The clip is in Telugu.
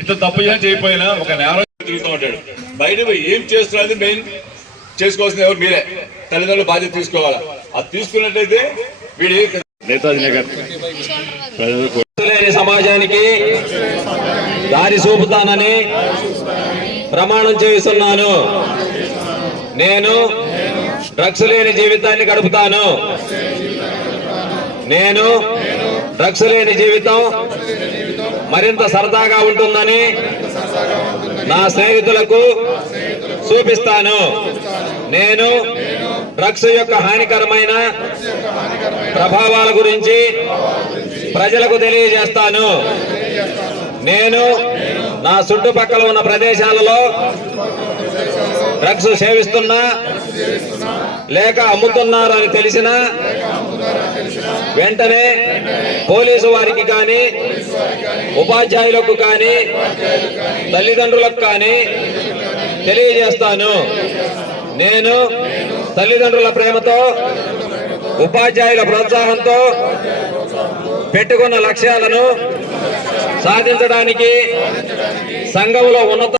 ఇట్లా తప్పు చేయకపోయినా ఒక నేరం తిరుగుతూ ఉంటాడు. బయట పోయి ఏం చేస్తున్నది మెయిన్ చేసుకోవాల్సింది ఎవరు? మీరే తల్లిదండ్రులు బాధ్యత తీసుకోవాలా. అది తీసుకున్నట్లయితే వీడి సమాజానికి దారి చూపుతానని ప్రమాణం చేస్తున్నాను. నేను డ్రగ్స్ లేని జీవితాన్ని గడుపుతాను. నేను డ్రగ్స్ లేని జీవితం మరింత సరదాగా ఉంటుందని నా స్నేహితులకు చూపిస్తాను. నేను డ్రగ్స్ యొక్క హానికరమైన ప్రభావాల గురించి ప్రజలకు తెలియజేస్తాను. నేను నా చుట్టుపక్కల ఉన్న ప్రదేశాలలో డ్రగ్స్ సేవిస్తున్నా లేక అమ్ముతున్నారు అని తెలిసినా వెంటనే పోలీసు వారికి కానీ ఉపాధ్యాయులకు కానీ తల్లిదండ్రులకు కానీ తెలియజేస్తాను. నేను తల్లిదండ్రుల ప్రేమతో ఉపాధ్యాయుల ప్రోత్సాహంతో పెట్టుకున్న లక్ష్యాలను సాధించడానికి సంఘంలో ఉన్నత